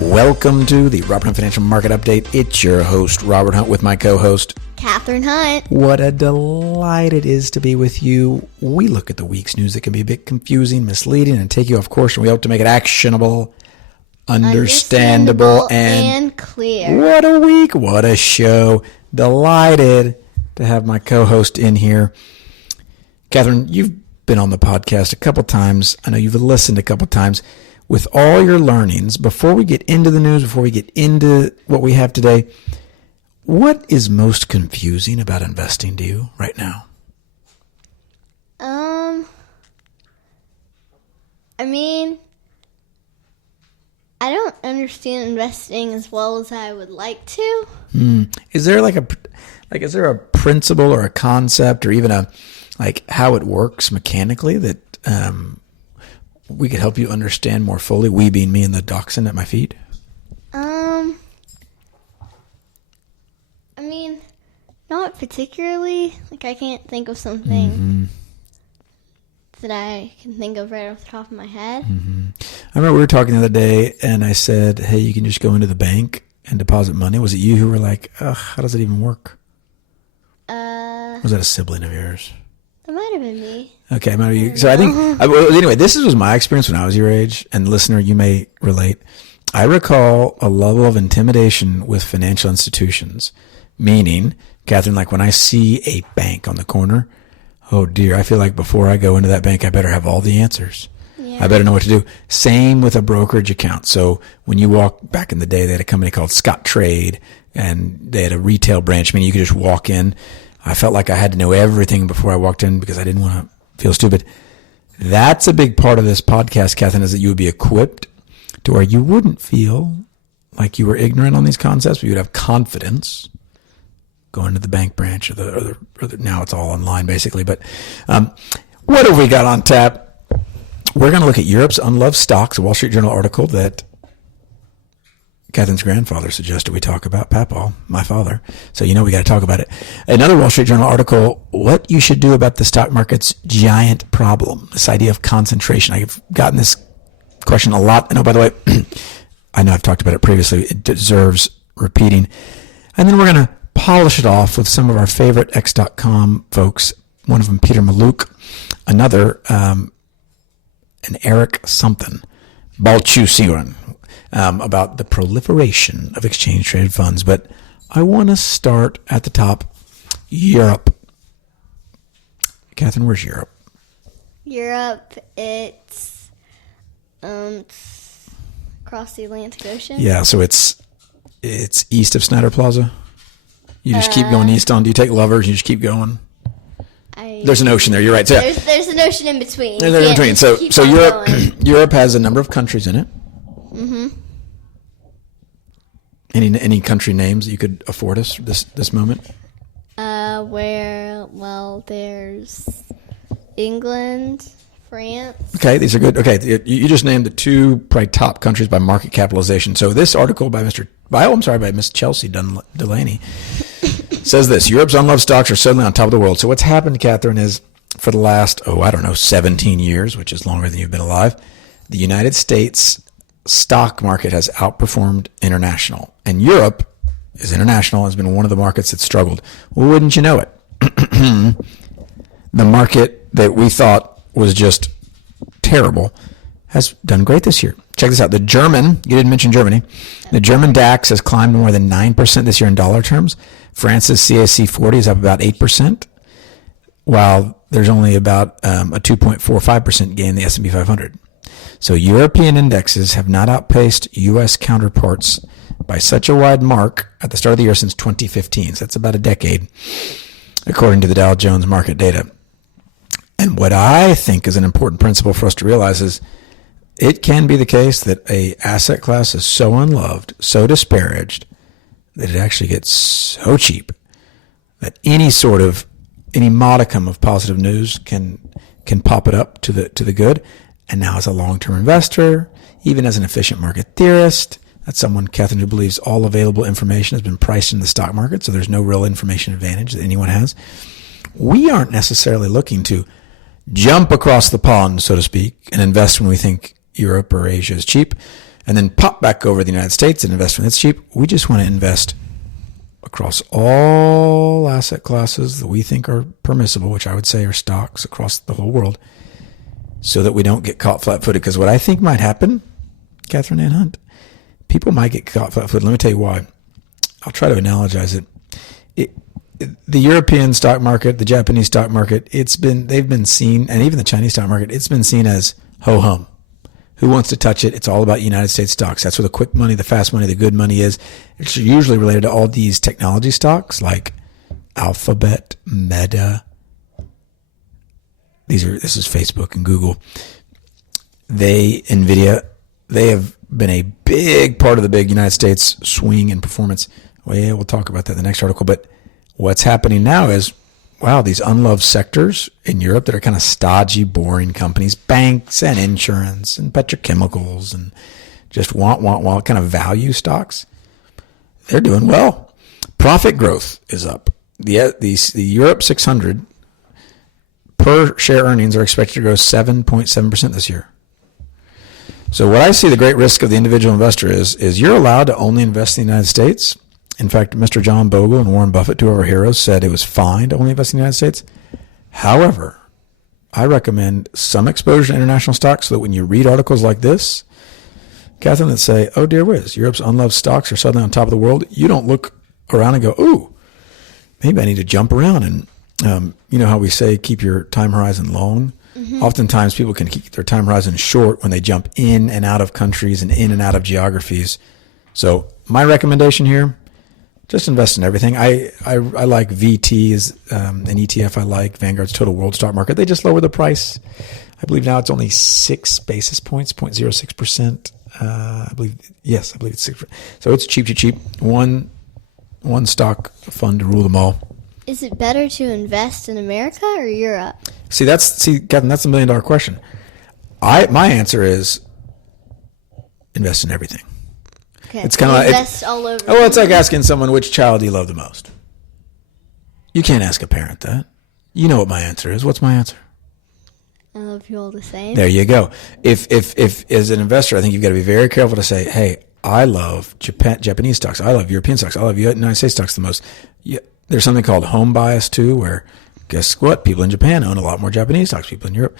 Welcome to the Robert Hunt Financial Market Update. It's your host, Robert Hunt, with my co-host, Catherine Hunt. What a delight it is to be with you. We look at the week's news that can be a bit confusing, misleading, and take you off course, and we hope to make it actionable, understandable, and clear. What a week, what a show. Delighted to have my co-host in here. Catherine, you've been on the podcast a couple times. I know you've listened a couple times. With all your learnings, before we get into the news, before we get into what we have today, what is most confusing about investing to you right now? I don't understand investing as well as I would like to. Is there is there a principle or a concept or even how it works mechanically that we could help you understand more fully, we being me and the dachshund at my feet? Not particularly. I can't think of something that I can think of right off the top of my head. I remember we were talking the other day, and I said, hey, you can just go into the bank and deposit money. Was it you who were like, ugh, how does it even work? Was that a sibling of yours? It might have been me. Okay, might be. So I think, anyway, this was my experience when I was your age, and listener, you may relate. I recall a level of intimidation with financial institutions, meaning, Catherine, like when I see a bank on the corner, oh dear, I feel like before I go into that bank, I better have all the answers. Yeah. I better know what to do. Same with a brokerage account. So when you walk back in the day, they had a company called Scott Trade, and they had a retail branch, meaning you could just walk in. I felt like I had to know everything before I walked in because I didn't want to feel stupid. That's a big part of this podcast, Catherine, is that you would be equipped to where you wouldn't feel like you were ignorant on these concepts, but you would have confidence going to the bank branch or the now it's all online basically. But what have we got on tap? We're going to look at Europe's unloved stocks, a Wall Street Journal article that Catherine's grandfather suggested we talk about, Papaw, my father. So we got to talk about it. Another Wall Street Journal article, what you should do about the stock market's giant problem, this idea of concentration. I've gotten this question a lot. And by the way, I know I've talked about it previously. It deserves repeating. And then we're going to polish it off with some of our favorite X.com folks. One of them, Peter Maluk. Another, an Eric something, Balchusiran. About the proliferation of exchange-traded funds. But I want to start at the top. Europe. Catherine, where's Europe? Europe, it's across the Atlantic Ocean. Yeah, so it's east of Snyder Plaza. You just keep going east on. Do you take Lovers and you just keep going? There's an ocean there. You're right. So, there's an ocean in between. There's in between. So Europe, Europe has a number of countries in it. Mm-hmm. Any country names that you could afford us this moment? There's England, France. Okay, these are good. Okay, you just named the two probably top countries by market capitalization. So this article by Miss Chelsea Delaney says this: Europe's unloved stocks are suddenly on top of the world. So what's happened, Catherine, is for the last 17 years, which is longer than you've been alive, the United States stock market has outperformed international, and Europe is international, has been one of the markets that struggled. Well, wouldn't you know it? The market that we thought was just terrible has done great this year. Check this out. You didn't mention Germany. The German DAX has climbed more than 9% this year in dollar terms. France's CAC 40 is up about 8%, while there's only about a 2.45% gain in the S&P 500. So European indexes have not outpaced U.S. counterparts by such a wide mark at the start of the year since 2015. So that's about a decade, according to the Dow Jones market data. And what I think is an important principle for us to realize is it can be the case that a asset class is so unloved, so disparaged, that it actually gets so cheap that any modicum of positive news can pop it up to the good. And now as a long-term investor, even as an efficient market theorist, that's someone, Catherine, who believes all available information has been priced in the stock market, so there's no real information advantage that anyone has. We aren't necessarily looking to jump across the pond, so to speak, and invest when we think Europe or Asia is cheap. and then pop back over the United States and invest when it's cheap. We just want to invest across all asset classes that we think are permissible, which I would say are stocks across the whole world, so that we don't get caught flat-footed. Because what I think might happen, Catherine Ann Hunt, people might get caught flat-footed. Let me tell you why. I'll try to analogize it. The European stock market, the Japanese stock market, they've been seen, and even the Chinese stock market, it's been seen as ho-hum. Who wants to touch it? It's all about United States stocks. That's where the quick money, the fast money, the good money is. It's usually related to all these technology stocks like Alphabet, Meta. This is Facebook and Google. Nvidia, they have been a big part of the big United States swing in performance. Well, yeah, we'll talk about that in the next article. But what's happening now is, wow, these unloved sectors in Europe that are kind of stodgy, boring companies, banks and insurance and petrochemicals and just want kind of value stocks, they're doing well. Profit growth is up. The Europe 600 per share earnings are expected to grow 7.7% this year. So what I see the great risk of the individual investor is you're allowed to only invest in the United States. In fact, Mr. John Bogle and Warren Buffett, two of our heroes, said it was fine to only invest in the United States. However, I recommend some exposure to international stocks so that when you read articles like this, Catherine, that say, oh, dear whiz, Europe's unloved stocks are suddenly on top of the world, you don't look around and go, ooh, maybe I need to jump around. And you know how we say keep your time horizon long? Mm-hmm. Oftentimes people can keep their time horizon short when they jump in and out of countries and in and out of geographies. So my recommendation here, just invest in everything. I like VT is an ETF I like, Vanguard's Total World Stock Market. They just lower the price. I believe now it's only 6 basis points, 0.06%. I believe it's 6. So it's cheap. One stock fund to rule them all. Is it better to invest in America or Europe? See, Kevin, that's $1 million question. My answer is invest in everything. Okay. It's kind of like invest all over. Oh, it's like asking someone which child do you love the most. You can't ask a parent that. You know what my answer is. What's my answer? I love you all the same. There you go. If as an investor, I think you've got to be very careful to say, hey, I love Japanese stocks. I love European stocks. I love United States stocks the most. There's something called home bias too, where guess what? People in Japan own a lot more Japanese stocks. People in Europe.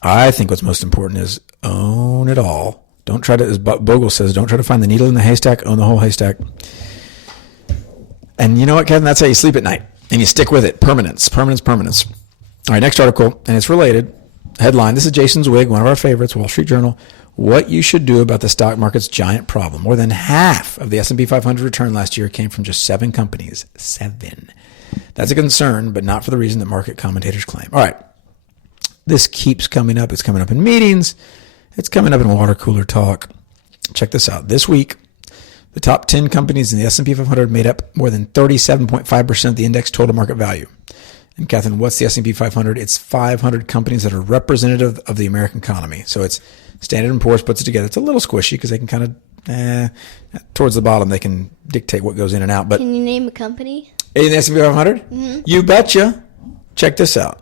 I think what's most important is own it all. Don't try to, as Bogle says, don't try to find the needle in the haystack. Own the whole haystack. And you know what, Kevin? That's how you sleep at night. And you stick with it. Permanence. All right, next article, and it's related. Headline, this is Jason Zweig, one of our favorites, Wall Street Journal. What you should do about the stock market's giant problem. More than half of the S&P 500 return last year came from just 7 companies. 7. That's a concern, but not for the reason that market commentators claim. All right. This keeps coming up. It's coming up in meetings. It's coming up in water cooler talk. Check this out. This week, the top 10 companies in the S&P 500 made up more than 37.5% of the index total market value. And Catherine, what's the S&P 500? It's 500 companies that are representative of the American economy. So it's Standard & Poor's puts it together. It's a little squishy because they can kind of, towards the bottom, they can dictate what goes in and out. But can you name a company? In the S&P 500? Mm-hmm. You betcha. Check this out.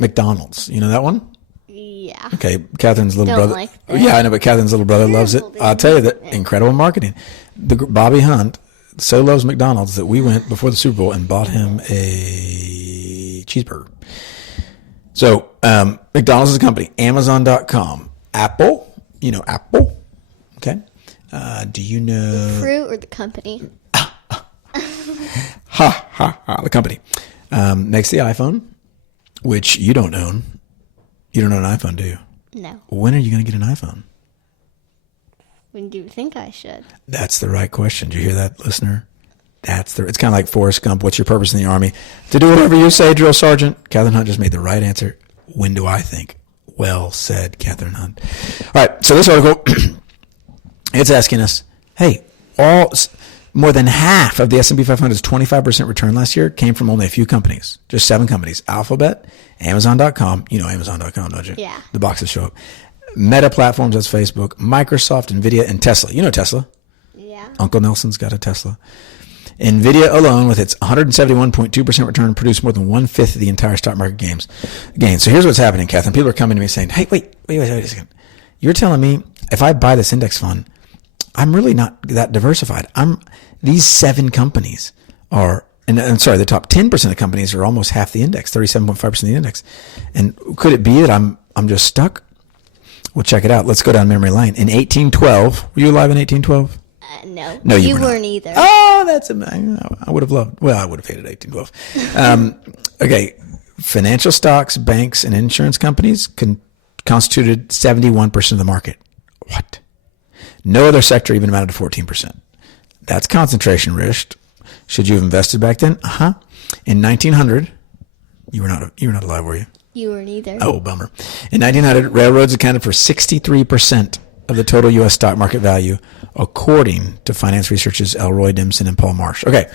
McDonald's. You know that one? Yeah. Okay, Catherine's little brother. Like that. Yeah, I know, but Catherine's little brother loves it. I'll tell you that incredible marketing. Bobby Hunt so loves McDonald's that we went before the Super Bowl and bought him a cheeseburger. So McDonald's is a company. Amazon.com. Apple. You know Apple. Okay. Do you know the fruit or the company? The company makes the iPhone, which you don't own. You don't own an iPhone, do you? No. When are you going to get an iPhone? When do you think I should? That's the right question. Did you hear that, listener? It's kind of like Forrest Gump. What's your purpose in the Army? To do whatever you say, drill sergeant. Catherine Hunt just made the right answer. When do I think? Well said, Catherine Hunt. All right, so this article, it's asking us, hey, more than half of the S&P 500's 25% return last year came from only a few companies, just 7 companies. Alphabet, Amazon.com. You know Amazon.com, don't you? Yeah. The boxes show up. Meta Platforms, that's Facebook. Microsoft, NVIDIA, and Tesla. You know Tesla. Yeah. Uncle Nelson's got a Tesla. NVIDIA alone, with its 171.2% return, produced more than 1/5 of the entire stock market gains. So here's what's happening, Catherine. People are coming to me saying, hey, wait a second. You're telling me if I buy this index fund, I'm really not that diversified. These 7 companies are, and sorry, the top 10% of companies are almost half the index, 37.5% of the index. And could it be that I'm just stuck? Well, check it out. Let's go down memory lane. In 1812, were you alive in 1812? No. No, you weren't either. Oh, that's amazing. I would have loved. Well, I would have hated 1812. Okay, financial stocks, banks, and insurance companies constituted 71% of the market. What? No other sector even amounted to 14%. That's concentration risk. Should you have invested back then? In 1900, you were not alive, were you? You weren't either. Oh, bummer. In 1900, railroads accounted for 63% of the total U.S. stock market value, according to finance researchers Elroy Dimson and Paul Marsh. Okay,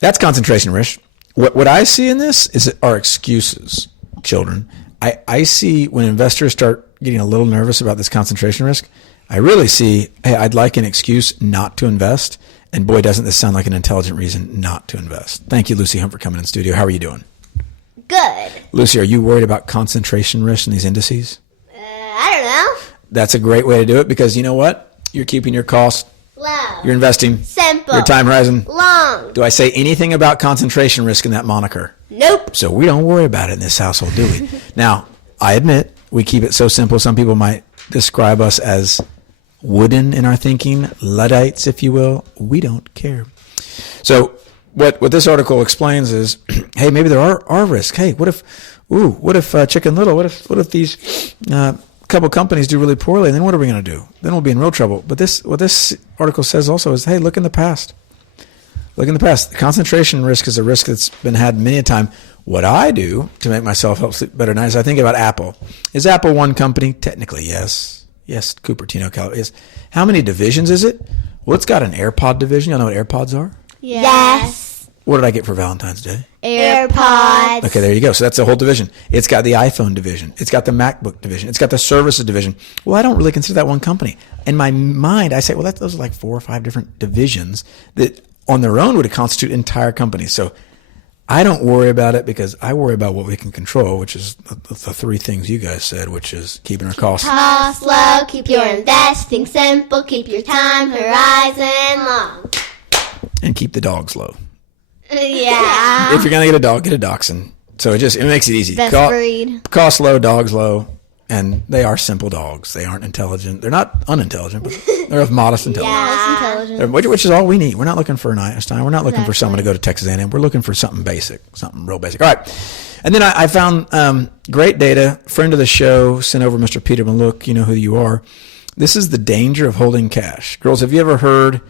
that's concentration risk. What I see in this are excuses, children. I see when investors start getting a little nervous about this concentration risk, I really see, hey, I'd like an excuse not to invest. And boy, doesn't this sound like an intelligent reason not to invest. Thank you, Lucy Hunt, for coming in studio. How are you doing? Good. Lucy, are you worried about concentration risk in these indices? I don't know. That's a great way to do it because you know what? You're keeping your costs Low. You're investing. Simple. Your time horizon. Long. Do I say anything about concentration risk in that moniker? Nope. So we don't worry about it in this household, do we? Now, I admit we keep it so simple. Some people might describe us as wooden in our thinking, Luddites, if you will. We don't care. So what this article explains is, hey, maybe there are risks. Hey, what if Chicken Little? What if these couple companies do really poorly? And then what are we going to do? Then we'll be in real trouble. But what this article says also is, hey, look in the past. Look in the past. The concentration risk is a risk that's been had many a time. What I do to make myself help sleep better at night is I think about Apple. Is Apple one company? Technically, yes. Yes, Cupertino, California. Yes. How many divisions is it? Well, it's got an AirPod division. Y'all know what AirPods are? Yes. What did I get for Valentine's Day? AirPods. Okay, there you go. So that's the whole division. It's got the iPhone division. It's got the MacBook division. It's got the services division. Well, I don't really consider that one company. In my mind, I say, well, those are like 4 or 5 different divisions that on their own would constitute entire companies. So I don't worry about it because I worry about what we can control, which is the 3 things you guys said, which is keeping our costs low, keep your investing simple, keep your time horizon long. and keep the dogs low. Yeah. If you're going to get a dog, get a dachshund. So it makes it easy. Best breed. Cost low, dogs low, and they are simple dogs. They aren't intelligent. They're not unintelligent, but they're of modest intelligence. Yeah. Intelligent. Which is all we need. We're not looking for an Einstein. We're not looking for someone to go to Texas A&M. We're looking for something basic, something real basic. All right. And then I found great data. Friend of the show sent over Mr. Peter Maluk. You know who you are. This is the danger of holding cash. Girls, have you ever heard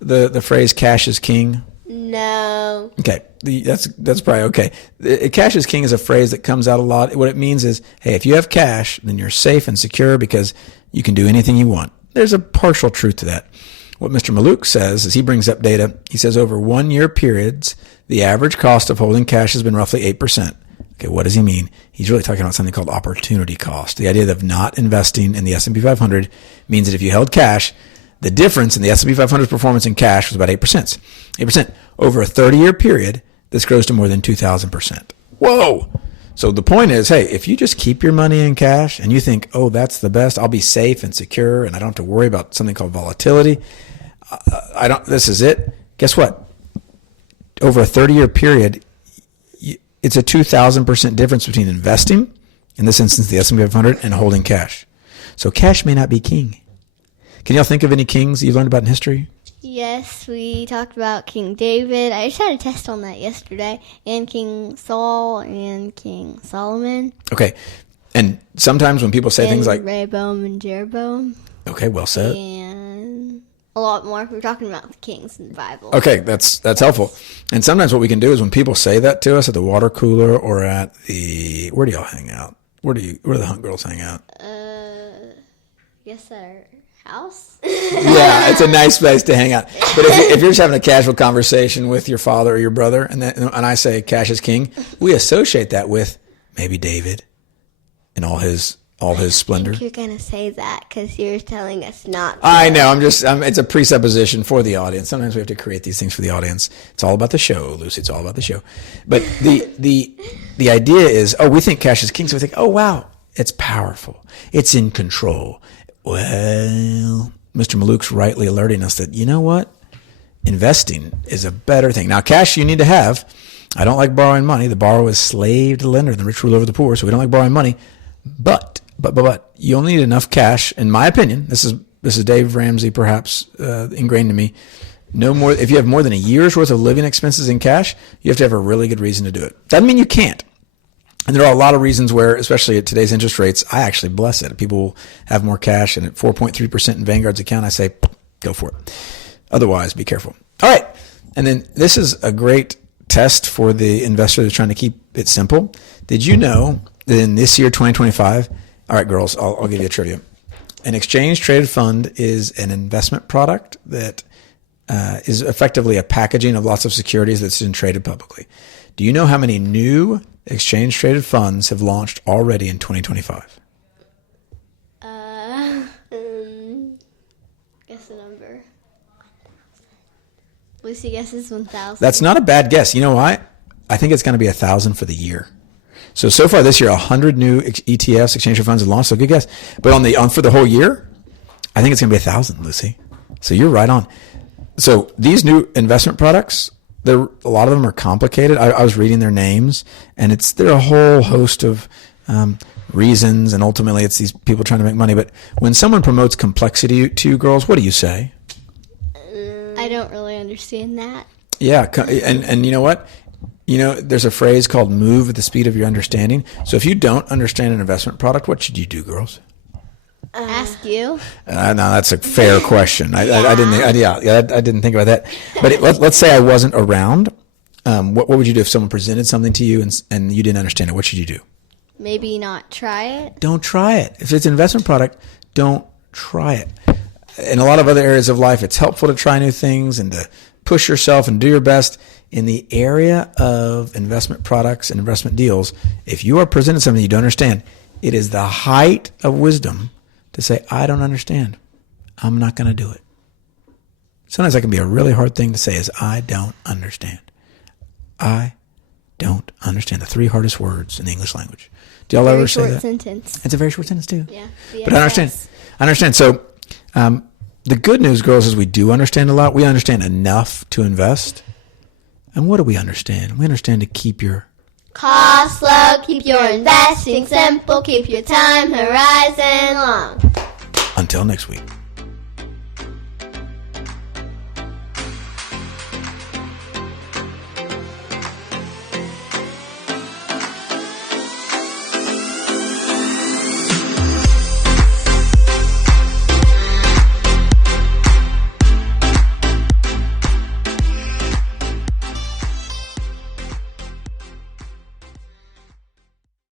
the phrase cash is king? No. Okay, that's probably okay. Cash is king is a phrase that comes out a lot. What it means is, hey, if you have cash, then you're safe and secure because you can do anything you want. There's a partial truth to that. What Mr. Maluk says is he brings up data. He says over 1-year periods, the average cost of holding cash has been roughly 8%. Okay, what does he mean? He's really talking about something called opportunity cost. The idea of not investing in the S&P 500 means that if you held cash, the difference in the S&P 500's performance in cash was about 8%. 8%. Over a 30-year period, this grows to more than 2,000%. Whoa! So the point is, hey, if you just keep your money in cash and you think, oh, that's the best, I'll be safe and secure and I don't have to worry about something called volatility. This is it. Guess what? Over a 30-year period, it's a 2,000% difference between investing, in this instance, the S&P 500, and holding cash. So cash may not be king. Can y'all think of any kings you've learned about in history? Yes, we talked about King David. I just had a test on that yesterday. And King Saul and King Solomon. Okay. And sometimes when people say things like Rehoboam and Jeroboam. Okay, well said. And a lot more. We're talking about the kings in the Bible. Okay, that's helpful. And sometimes what we can do is when people say that to us at the water cooler or at the, where do y'all hang out? Where do the Hunt girls hang out? I guess our house. Yeah, it's a nice place to hang out. But if you're just having a casual conversation with your father or your brother, and I say cash is king, we associate that with maybe David and all his splendor. I think you're gonna say that because you're telling us not to. I know. It's a presupposition for the audience. Sometimes we have to create these things for the audience. It's all about the show, Lucy. It's all about the show. But the idea is, we think cash is king, so we think, oh wow, it's powerful, it's in control. Well, Mr. Maluk's rightly alerting us that, you know what? Investing is a better thing. Now, cash you need to have. I don't like borrowing money. The borrower is slave to the lender, and the rich rule over the poor, so we don't like borrowing money. But you only need enough cash, in my opinion. This is Dave Ramsey, perhaps ingrained in me. No more. If you have more than a year's worth of living expenses in cash, you have to have a really good reason to do it. Doesn't mean you can't. And there are a lot of reasons where, especially at today's interest rates, I actually bless it. People will have more cash, and at 4.3% in Vanguard's account, I say, go for it. Otherwise, be careful. All right. And then this is a great test for the investor that's trying to keep it simple. Did you know that in this year, 2025, all right, girls, I'll give you a trivia. An exchange-traded fund is an investment product that is effectively a packaging of lots of securities that's been traded publicly. Do you know how many new exchange-traded funds have launched already in 2025? Guess the number. Lucy guesses 1,000. That's not a bad guess. You know why? I think it's going to be 1,000 for the year. So far this year, 100 new ETFs, exchange funds, have launched. So good guess. But for the whole year, I think it's going to be 1,000, Lucy. So you're right on. So these new investment products, a lot of them are complicated. I was reading their names, and they're a whole host of reasons, and ultimately it's these people trying to make money. But when someone promotes complexity to you girls, what do you say? I don't really understand that. Yeah, and you know what? There's a phrase called move at the speed of your understanding. So if you don't understand an investment product, what should you do, girls? Ask you. No, that's a fair question. I didn't think about that. But let's say I wasn't around. What would you do if someone presented something to you and you didn't understand it? What should you do? Maybe not try it. Don't try it. If it's an investment product, don't try it. In a lot of other areas of life, it's helpful to try new things and to push yourself and do your best. In the area of investment products and investment deals, if you are presented something you don't understand, it is the height of wisdom to say, I don't understand. I'm not going to do it. Sometimes that can be a really hard thing to say is, I don't understand. I don't understand. The 3 hardest words in the English language. Do y'all ever say that? Very short sentence. It's a very short sentence too. Yeah. But I understand. So the good news, girls, is we do understand a lot. We understand enough to invest. And what do we understand? We understand to keep your costs low, keep your investing simple, keep your time horizon long. Until next week.